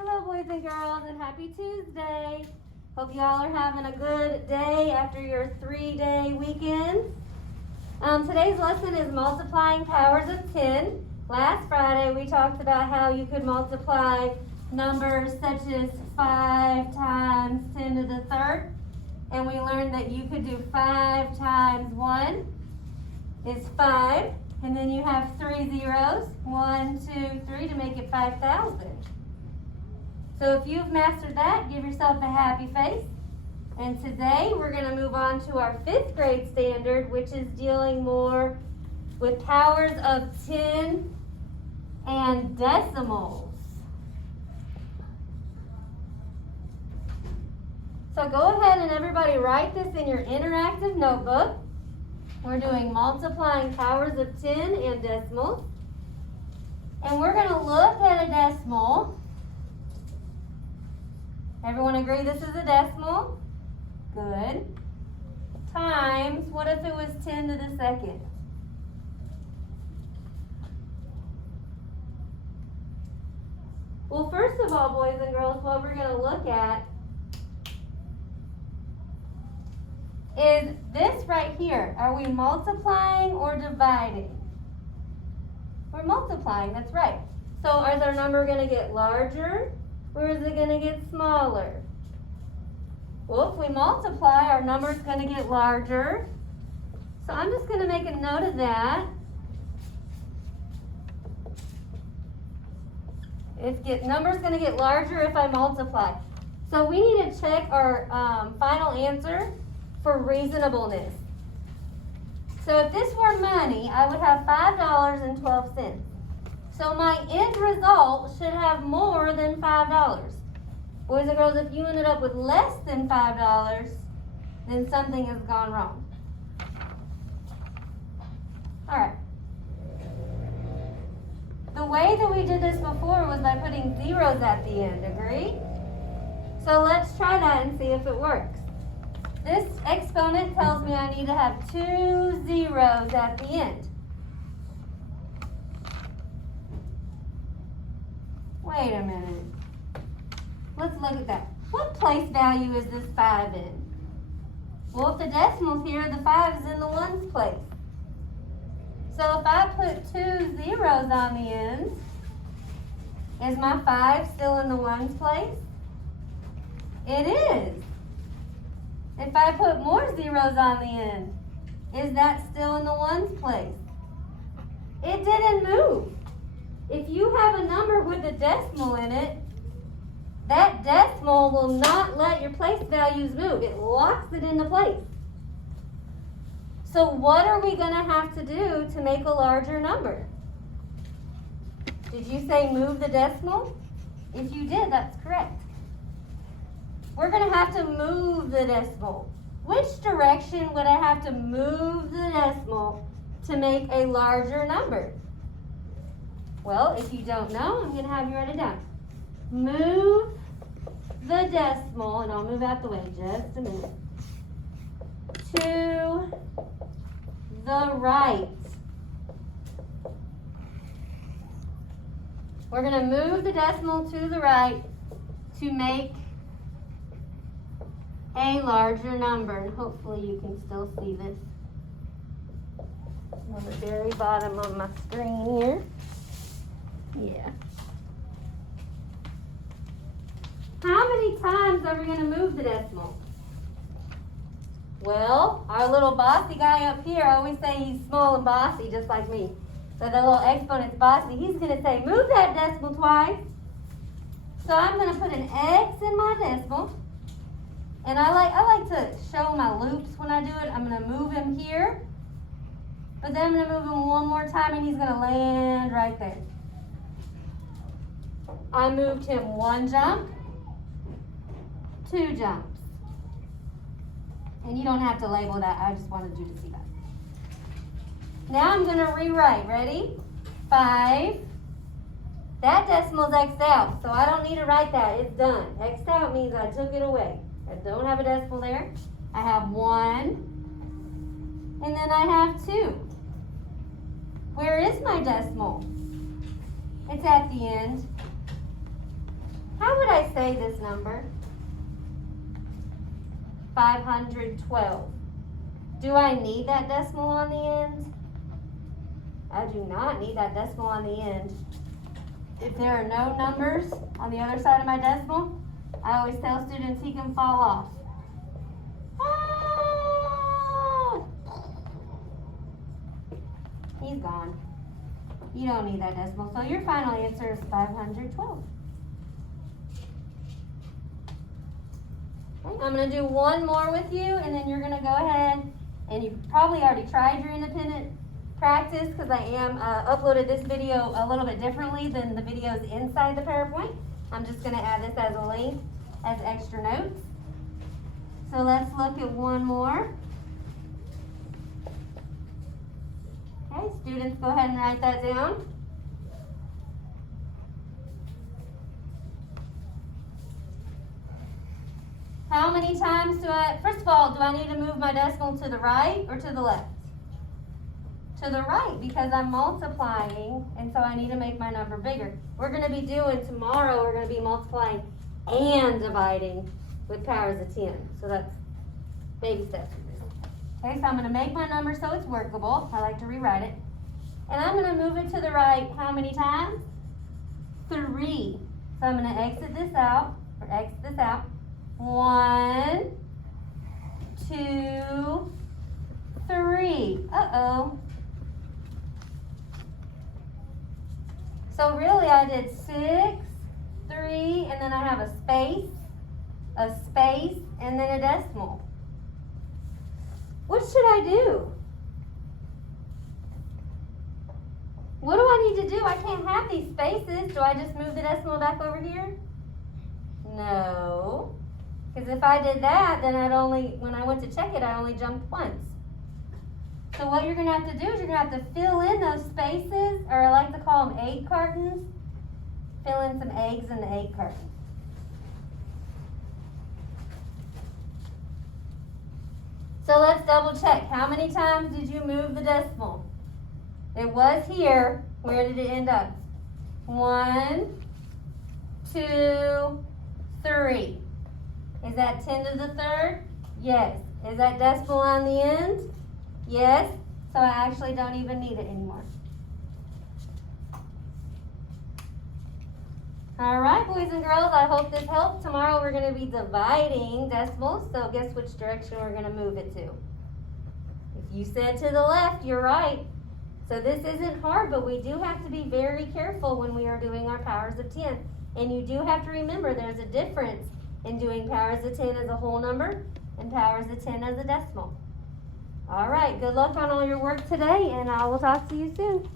Hello, boys and girls, and happy Tuesday. Hope you all are having a good day after your 3-day weekend. Today's lesson is multiplying powers of 10. Last Friday, we talked about how you could multiply numbers such as 5 times 10 to the third. And we learned that you could do 5 times 1 is 5. And then you have 3 zeros, 1, 2, 3, to make it 5,000. So if you've mastered that, give yourself a happy face. And today we're going to move on to our 5th grade standard, which is dealing more with powers of 10 and decimals. So go ahead and everybody write this in your interactive notebook. We're doing multiplying powers of 10 and decimals. And we're going to look at a decimal. Everyone agree this is a decimal? Good. Times, what if it was 10 to the second? Well, first of all, boys and girls, what we're going to look at is this right here. Are we multiplying or dividing? We're multiplying, that's right. So is our number going to get larger or is it going to get smaller? Well, if we multiply, our number is going to get larger. So I'm just going to make a note of that. Number's going to get larger if I multiply. So we need to check our final answer for reasonableness. So if this were money, I would have $5.12. So my end result should have more than $5. Boys and girls, if you ended up with less than $5, then something has gone wrong. All right. The way that we did this before was by putting zeros at the end, agree? So let's try that and see if it works. This exponent tells me I need to have 2 zeros at the end. Wait a minute. Let's look at that. What place value is this 5 in? Well, if the decimal's here, the 5 is in the ones place. So if I put 2 zeros on the end, is my 5 still in the ones place? It is. If I put more zeros on the end, is that still in the ones place? It didn't move. If you have a number with a decimal in it, that decimal will not let your place values move. It locks it into place. So what are we going to have to do to make a larger number? Did you say move the decimal? If you did, that's correct. We're going to have to move the decimal. Which direction would I have to move the decimal to make a larger number? Well, if you don't know, I'm going to have you write it down. Move the decimal, and I'll move out the way just a minute, to the right. We're going to move the decimal to the right to make a larger number. And hopefully you can still see this on the very bottom of my screen here. Yeah. How many times are we going to move the decimal? Well, our little bossy guy up here, I always say he's small and bossy, just like me. So the little exponent's bossy. He's going to say, move that decimal twice. So I'm going to put an X in my decimal. And I like to show my loops when I do it. I'm going to move him here. But then I'm going to move him one more time and he's going to land right there. I moved him 1 jump, 2 jumps. And you don't have to label that. I just wanted you to see that. Now I'm going to rewrite. Ready? 5. That decimal's X'd out, so I don't need to write that. It's done. X'd out means I took it away. I don't have a decimal there. I have 1. And then I have 2. Where is my decimal? It's at the end. How I say this number? 512. Do I need that decimal on the end? I do not need that decimal on the end. If there are no numbers on the other side of my decimal, I always tell students he can fall off. Ah! He's gone. You don't need that decimal. So your final answer is 512. Okay, I'm going to do one more with you, and then you're going to go ahead, and you probably already tried your independent practice because I am uploaded this video a little bit differently than the videos inside the PowerPoint. I'm just going to add this as a link as extra notes. So let's look at one more. Okay, students, go ahead and write that down. How many times first of all, do I need to move my decimal to the right or to the left? To the right, because I'm multiplying, and so I need to make my number bigger. We're going to be doing tomorrow, we're going to be multiplying and dividing with powers of 10. So that's baby steps. Okay, so I'm going to make my number so it's workable. I like to rewrite it. And I'm going to move it to the right how many times? 3. So I'm going to exit this out. 1, 2, 3. Uh-oh. So really I did 6, 3, and then I have a space, and then a decimal. What should I do? What do I need to do? I can't have these spaces. Do I just move the decimal back over here? No. Because if I did that, then when I went to check it, I only jumped once. So what you're going to have to do is you're going to have to fill in those spaces, or I like to call them egg cartons. Fill in some eggs in the egg carton. So let's double check. How many times did you move the decimal? It was here. Where did it end up? 1, 2, 3. Is that 10 to the third? Yes. Is that decimal on the end? Yes. So I actually don't even need it anymore. All right, boys and girls, I hope this helped. Tomorrow we're going to be dividing decimals, so guess which direction we're going to move it to? If you said to the left, you're right. So this isn't hard, but we do have to be very careful when we are doing our powers of 10. And you do have to remember there's a difference in doing powers of 10 as a whole number and powers of 10 as a decimal. All right, good luck on all your work today, and I will talk to you soon.